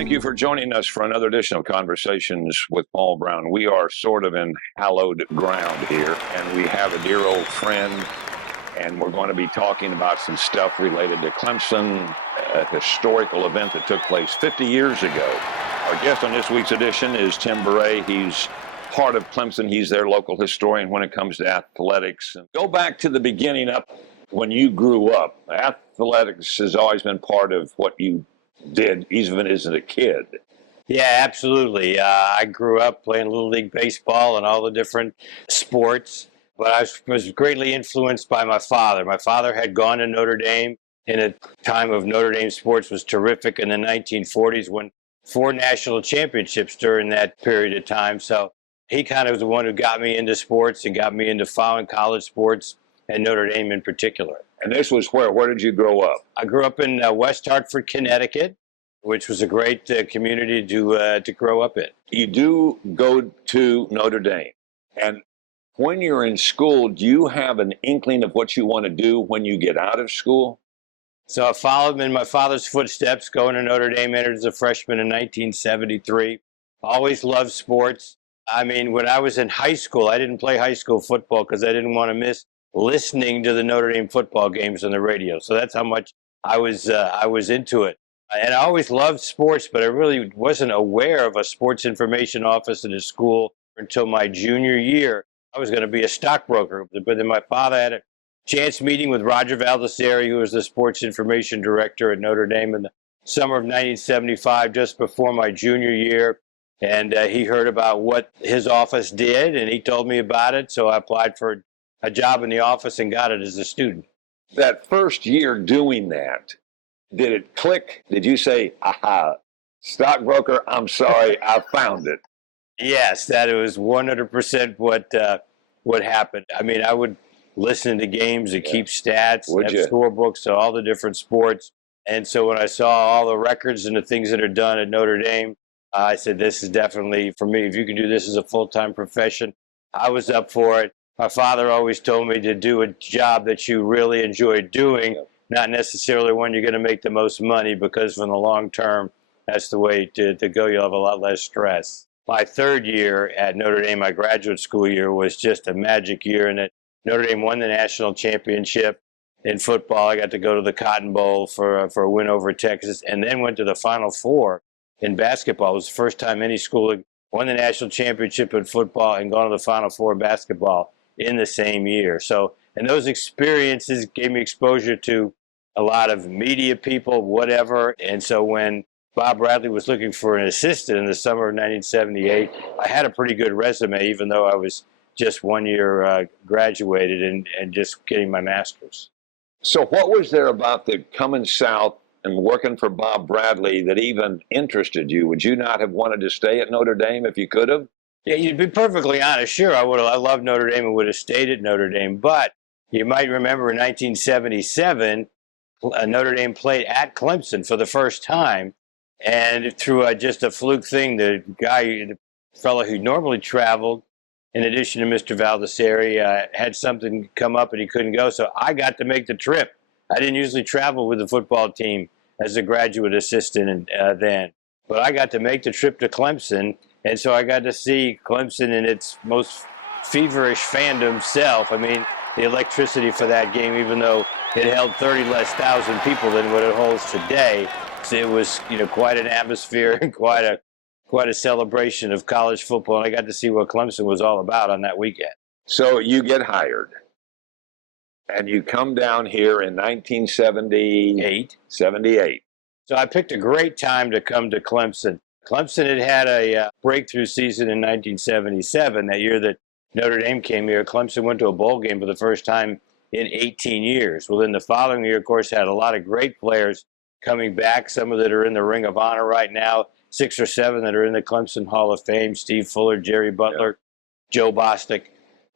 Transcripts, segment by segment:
Thank you for joining us for another edition of Conversations with Paul Brown. We are sort of in hallowed ground here, and we have a dear old friend, and we're going to be talking about some stuff related to Clemson, a historical event that took place 50 years ago. Our guest on this week's edition is Tim Bourret. He's part of Clemson. He's their local historian when it comes to athletics. And go back to the beginning up when you grew up. Athletics has always been part of what you did, even as a kid. Yeah, absolutely. I grew up playing Little League Baseball and all the different sports, but I was greatly influenced by my father. My father had gone to Notre Dame in a time of Notre Dame sports was terrific in the 1940s, won 4 national championships during that period of time. So he kind of was the one who got me into sports and got me into following college sports and Notre Dame in particular. And this was where? Where did you grow up? I grew up in West Hartford, Connecticut, which was a great community to grow up in. You do go to Notre Dame. And when you're in school, do you have an inkling of what you want to do when you get out of school? So I followed in my father's footsteps, going to Notre Dame, entered as a freshman in 1973. Always loved sports. I mean, when I was in high school, I didn't play high school football because I didn't want to miss listening to the Notre Dame football games on the radio. So that's how much I was into it. And I always loved sports, but I really wasn't aware of a sports information office in a school until my junior year. I was going to be a stockbroker, but then my father had a chance meeting with Roger Valdesari, who was the sports information director at Notre Dame in the summer of 1975, just before my junior year. And he heard about what his office did, and he told me about it. So I applied for a job in the office and got it as a student. That first year doing that, did it click? Did you say, aha, stockbroker, I'm sorry, I found it? Yes, that was 100% what happened. I mean, I would listen to games and keep stats, have scorebooks to all the different sports. And so when I saw all the records and the things that are done at Notre Dame, I said, this is definitely for me. If you can do this as a full-time profession, I was up for it. My father always told me to do a job that you really enjoy doing, not necessarily when you're going to make the most money, because in the long term, that's the way to go. You'll have a lot less stress. My third year at Notre Dame, my graduate school year, was just a magic year in that Notre Dame won the national championship in football. I got to go to the Cotton Bowl for a win over Texas, and then went to the Final Four in basketball. It was the first time any school had won the national championship in football and gone to the Final Four in basketball in the same year. So, and those experiences gave me exposure to a lot of media people, whatever. And so when Bob Bradley was looking for an assistant in the summer of 1978, I had a pretty good resume, even though I was just 1 year graduated and just getting my master's. So what was there about the coming south and working for Bob Bradley that even interested you? Would you not have wanted to stay at Notre Dame if you could have? Yeah, you'd be perfectly honest. Sure, I would have. I loved Notre Dame and would have stayed at Notre Dame. But you might remember in 1977, Notre Dame played at Clemson for the first time. And through just a fluke thing, the fellow who normally traveled, in addition to Mr. Valdesari, had something come up and he couldn't go. So I got to make the trip. I didn't usually travel with the football team as a graduate assistant then. But I got to make the trip to Clemson. And so I got to see Clemson in its most feverish fandom self. I mean, the electricity for that game, even though it held 30,000 less people than what it holds today, so it was, quite an atmosphere and quite a celebration of college football. And I got to see what Clemson was all about on that weekend. So you get hired, and you come down here in 1978. 78. So I picked a great time to come to Clemson. Clemson had a breakthrough season in 1977, that year that Notre Dame came here. Clemson went to a bowl game for the first time in 18 years. Well, then the following year, of course, had a lot of great players coming back, some of that are in the Ring of Honor right now, 6 or 7 that are in the Clemson Hall of Fame, Steve Fuller, Jerry Butler, Joe Bostic.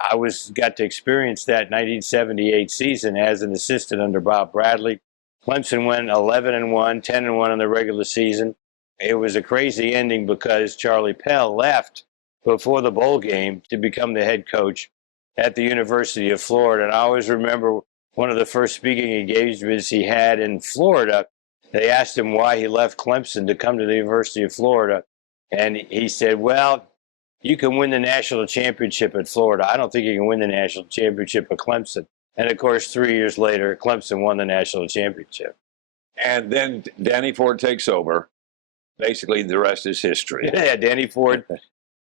I got to experience that 1978 season as an assistant under Bob Bradley. Clemson went 11-1, 10-1 in the regular season. It was a crazy ending because Charlie Pell left before the bowl game to become the head coach at the University of Florida. And I always remember one of the first speaking engagements he had in Florida they asked him why he left Clemson to come to the University of Florida. And he said, well, you can win the national championship at Florida. I don't think you can win the national championship at Clemson. And of course, 3 years later, Clemson won the national championship. And then Danny Ford takes over. Basically, the rest is history. Yeah, Danny Ford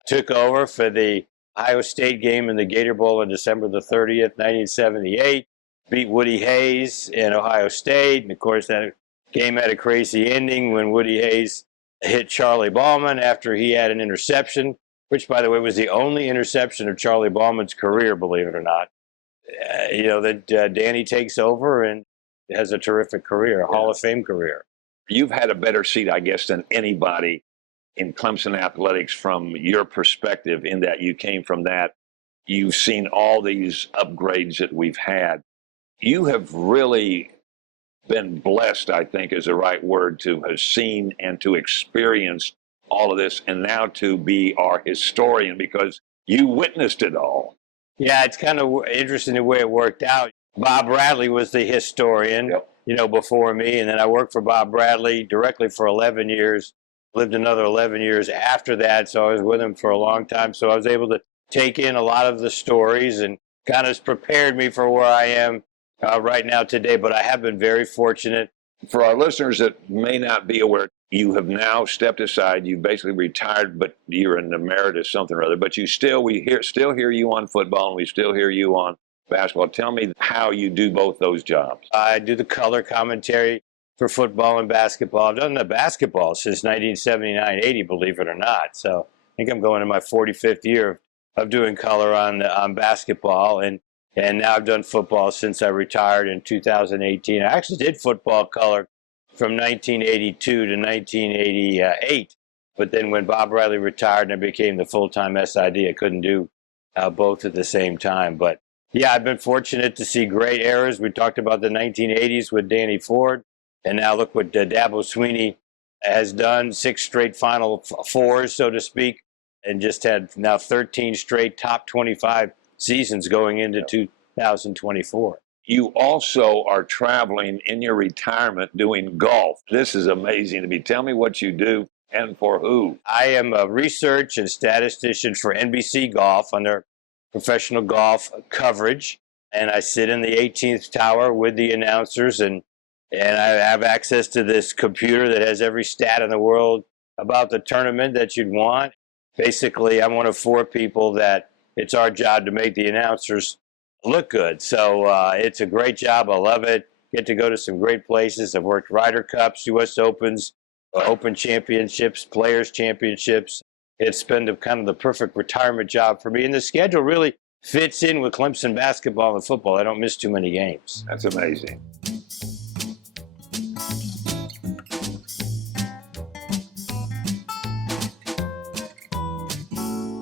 took over for the Ohio State game in the Gator Bowl on December the 30th, 1978. Beat Woody Hayes in Ohio State. And of course, that game had a crazy ending when Woody Hayes hit Charlie Ballman after he had an interception, which, by the way, was the only interception of Charlie Ballman's career, believe it or not. Danny takes over and has a terrific career, a Hall of Fame career. You've had a better seat, I guess, than anybody in Clemson athletics from your perspective, in that you came from that. You've seen all these upgrades that we've had. You have really been blessed, I think is the right word, to have seen and to experience all of this, and now to be our historian because you witnessed it all. Yeah, it's kind of interesting the way it worked out. Bob Bradley was the historian, before me, and then I worked for Bob Bradley directly for 11 years, lived another 11 years after that, so I was with him for a long time. So I was able to take in a lot of the stories and kind of prepared me for where I am right now today. But I have been very fortunate. For our listeners that may not be aware, you have now stepped aside. You basically retired, but you're an emeritus something or other. But we still hear you on football, and we still hear you on basketball. Tell me how you do both those jobs. I do the color commentary for football and basketball. I've done the basketball since 1979-80, believe it or not. So I think I'm going to my 45th year of doing color on basketball, and now I've done football since I retired in 2018. I actually did football color from 1982 to 1988. But then when Bob Bradley retired and I became the full-time SID, I couldn't do both at the same time. But yeah, I've been fortunate to see great eras. We talked about the 1980s with Danny Ford, and now look what Dabo Swinney has done, 6 straight Final Fours, so to speak, and just had now 13 straight top 25 seasons going into 2024. You also are traveling in your retirement doing golf. This is amazing to me. Tell me what you do and for who. I am a research and statistician for NBC Golf on their professional golf coverage, and I sit in the 18th tower with the announcers, and I have access to this computer that has every stat in the world about the tournament that you'd want. Basically, I'm one of 4 people that it's our job to make the announcers look good. So it's a great job. I love it. Get to go to some great places. I've worked Ryder Cups, U.S. Opens, Open Championships, Players Championships. It's been kind of the perfect retirement job for me. And the schedule really fits in with Clemson basketball and football. I don't miss too many games. That's amazing.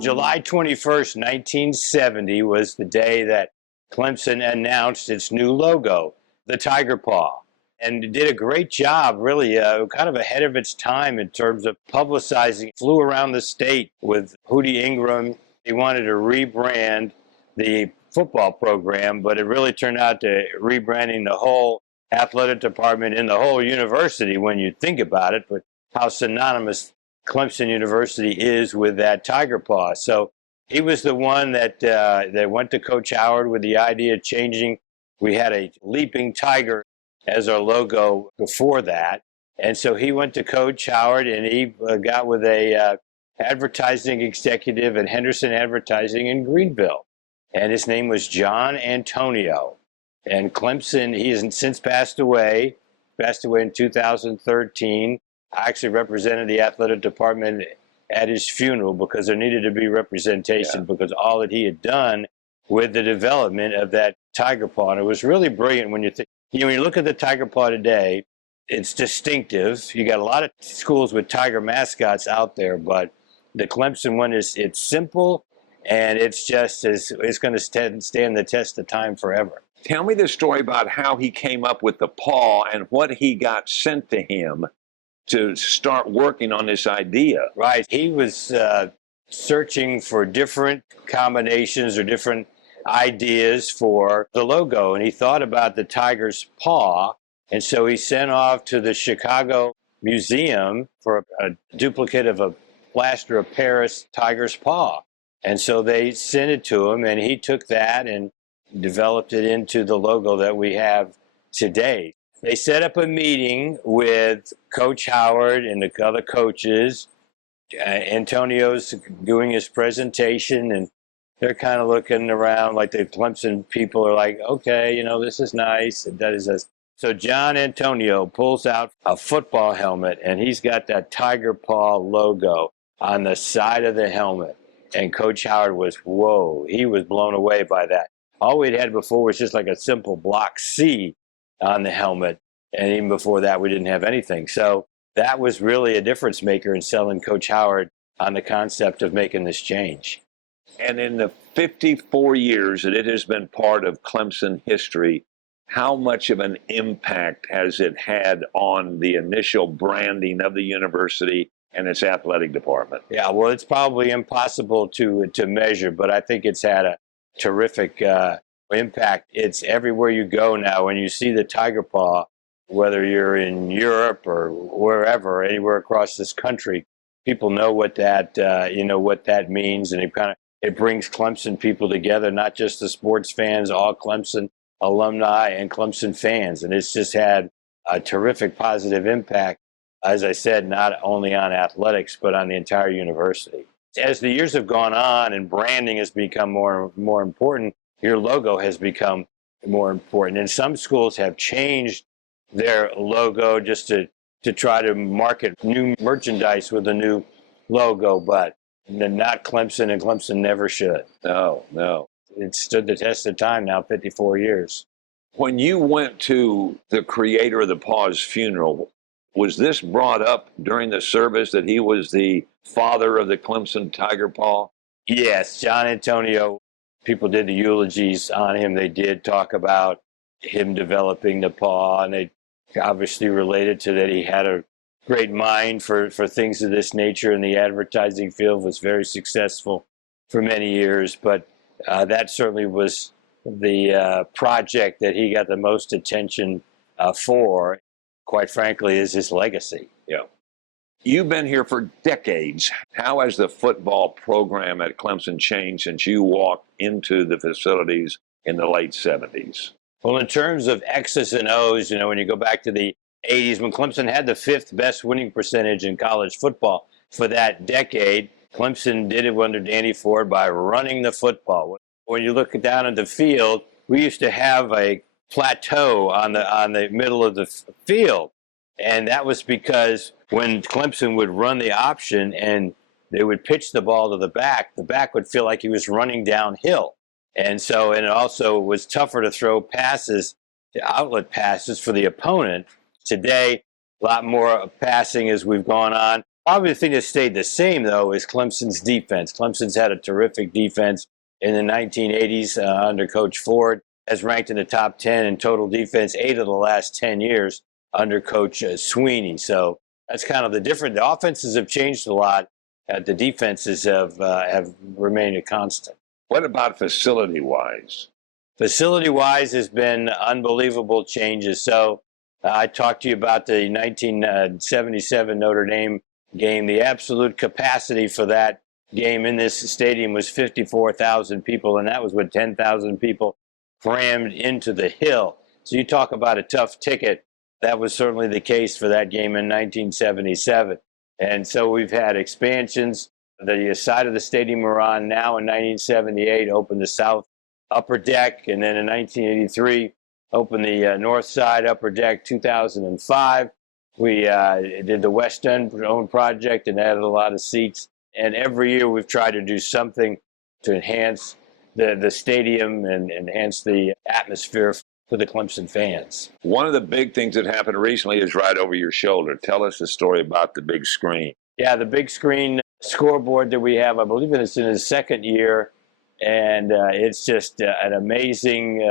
July 21st, 1970 was the day that Clemson announced its new logo, the Tiger Paw, and it did a great job, really, kind of ahead of its time in terms of publicizing. Flew around the state with Hootie Ingram. He wanted to rebrand the football program, but it really turned out to rebranding the whole athletic department in the whole university when you think about it, but how synonymous Clemson University is with that Tiger Paw. So he was the one that went to Coach Howard with the idea of changing. We had a leaping tiger as our logo before that. And so he went to Coach Howard, and he got with a advertising executive at Henderson Advertising in Greenville. And his name was John Antonio. And Clemson, he has since passed away in 2013. I actually represented the athletic department at his funeral because there needed to be representation because all that he had done with the development of that Tiger Paw. And it was really brilliant when you think, when you look at the Tiger Paw today, it's distinctive. You got a lot of schools with tiger mascots out there, but the Clemson one it's simple, and it's going to stand the test of time forever. Tell me the story about how he came up with the paw and what he got sent to him to start working on this idea. Right. He was searching for different combinations or different ideas for the logo, and he thought about the tiger's paw And so he sent off to the Chicago Museum for a duplicate of a plaster of Paris tiger's paw. And so they sent it to him, and he took that and developed it into the logo that we have today. They set up a meeting with Coach Howard and the other coaches. Antonio's doing his presentation, and they're kind of looking around like the Clemson people are like, okay, this is nice. And that is us. So John Antonio pulls out a football helmet, and he's got that tiger paw logo on the side of the helmet. And Coach Howard was, whoa, he was blown away by that. All we'd had before was just like a simple block C on the helmet. And even before that, we didn't have anything. So that was really a difference maker in selling Coach Howard on the concept of making this change. And in the 54 years that it has been part of Clemson history, how much of an impact has it had on the initial branding of the university and its athletic department? Yeah, well, it's probably impossible to measure, but I think it's had a terrific impact. It's everywhere you go now. When you see the tiger paw, whether you're in Europe or wherever, anywhere across this country, people know what that what that means, and it brings Clemson people together, not just the sports fans, all Clemson alumni and Clemson fans, and it's just had a terrific positive impact, as I said, not only on athletics but on the entire university. As the years have gone on and branding has become more important, your logo has become more important, and some schools have changed their logo just to try to market new merchandise with a new logo, but not Clemson, and Clemson never should. No. It stood the test of time now, 54 years. When you went to the creator of the paw's funeral, was this brought up during the service that he was the father of the Clemson Tiger Paw? Yes, John Antonio. People did the eulogies on him. They did talk about him developing the paw, and they obviously related to that he had a great mind for things of this nature, and the advertising field was very successful for many years. But that certainly was the project that he got the most attention for, quite frankly, is his legacy. Yeah. You've been here for decades. How has the football program at Clemson changed since you walked into the facilities in the late 70s? Well, in terms of X's and O's, when you go back to the 80s, when Clemson had the fifth best winning percentage in college football for that decade, Clemson did it under Danny Ford by running the football. When you look down at the field, we used to have a plateau on the middle of the field. And that was because when Clemson would run the option and they would pitch the ball to the back would feel like he was running downhill. And it also was tougher to throw passes, outlet passes for the opponent. Today, a lot more passing as we've gone on. Probably the thing that stayed the same, though, is Clemson's defense. Clemson's had a terrific defense in the 1980s under Coach Ford, has ranked in the top 10 in total defense 8 of the last 10 years under Coach Sweeney. So that's kind of the difference. The offenses have changed a lot. The defenses have remained a constant. What about facility-wise? Facility-wise has been unbelievable changes. So I talked to you about the 1977 Notre Dame game. The absolute capacity for that game in this stadium was 54,000 people, and that was with 10,000 people crammed into the hill. So you talk about a tough ticket. That was certainly the case for that game in 1977. And so we've had expansions. The side of the stadium we're on now in 1978 opened the south upper deck, and then in 1983 opened the north side upper deck. 2005 we did the West End own project and added a lot of seats. And every year we've tried to do something to enhance the stadium and enhance the atmosphere for the Clemson fans. One of the big things that happened recently is right over your shoulder. Tell us the story about the big screen. Yeah, the big screen scoreboard that we have, I believe it's in its second year, and it's just an amazing,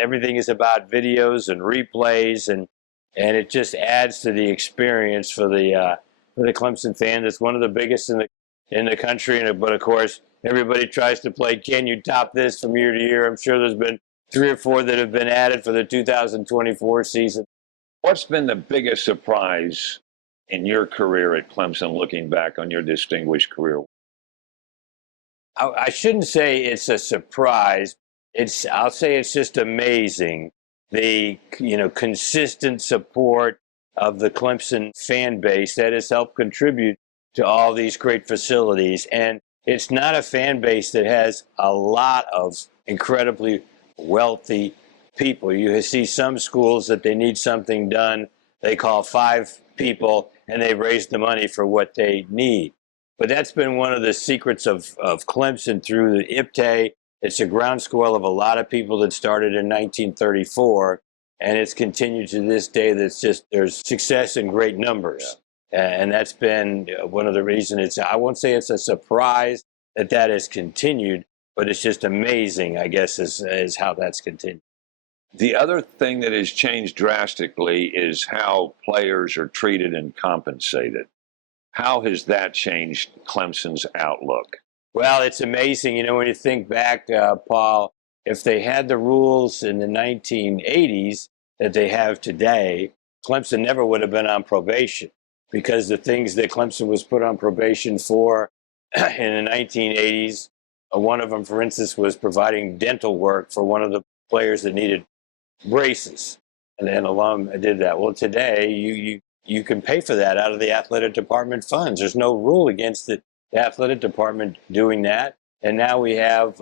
everything is about videos and replays, and it just adds to the experience for the Clemson fans. It's one of the biggest in the country, but of course, everybody tries to play, can you top this from year to year? I'm sure there's been 3 or 4 that have been added for the 2024 season. What's been the biggest surprise in your career at Clemson, looking back on your distinguished career? I shouldn't say it's a surprise. I'll say it's just amazing, the consistent support of the Clemson fan base that has helped contribute to all these great facilities. And it's not a fan base that has a lot of incredibly wealthy people. You see some schools that they need something done, they call 5 people and they raise the money for what they need. But that's been one of the secrets of Clemson through the IPTAY. It's a groundswell of a lot of people that started in 1934, and it's continued to this day. There's success in great numbers. Yeah. And that's been one of the reasons. I won't say it's a surprise that has continued, but it's just amazing, I guess, is how that's continued. The other thing that has changed drastically is how players are treated and compensated. How has that changed Clemson's outlook? Well, it's amazing. When you think back, Paul, if they had the rules in the 1980s that they have today, Clemson never would have been on probation, because the things that Clemson was put on probation for in the 1980s, one of them, for instance, was providing dental work for one of the players that needed braces. And an alum did that. Well, today, you can pay for that out of the athletic department funds. There's no rule against the athletic department doing that. And now we have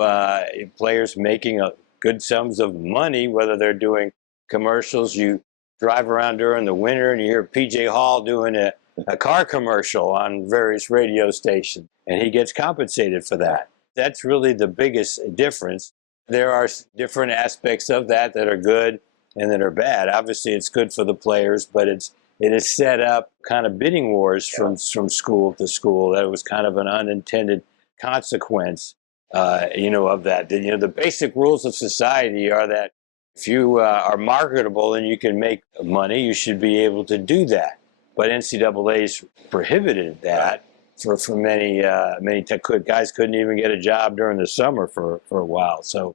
players making good sums of money, whether they're doing commercials. You drive around during the winter and you hear PJ Hall doing a car commercial on various radio stations, and he gets compensated for that. That's really the biggest difference. There are different aspects of that are good and that are bad. Obviously, it's good for the players, but it has set up kind of bidding wars from school to school. That was kind of an unintended consequence, of that. The basic rules of society are that if you are marketable and you can make money, you should be able to do that. But NCAA's prohibited that for many guys couldn't even get a job during the summer for a while. So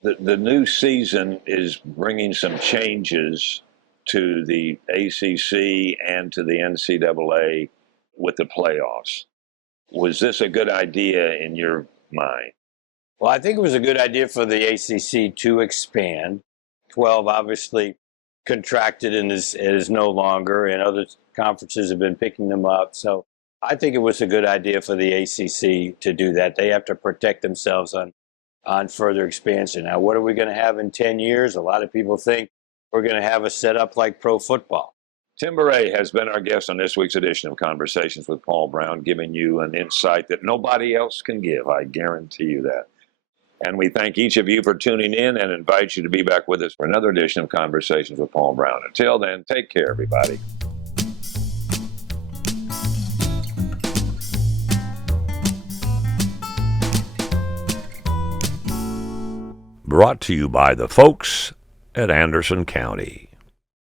the new season is bringing some changes to the ACC and to the NCAA with the playoffs. Was this a good idea in your mind? Well, I think it was a good idea for the ACC to expand. 12 obviously contracted and is no longer, and other conferences have been picking them up. So I think it was a good idea for the ACC to do that. They have to protect themselves on further expansion. Now, what are we going to have in 10 years? A lot of people think we're going to have a setup like pro football. Tim Bourret has been our guest on this week's edition of Conversations with Paul Brown, giving you an insight that nobody else can give. I guarantee you that. And we thank each of you for tuning in and invite you to be back with us for another edition of Conversations with Paul Brown. Until then, take care, everybody. Brought to you by the folks at Anderson County.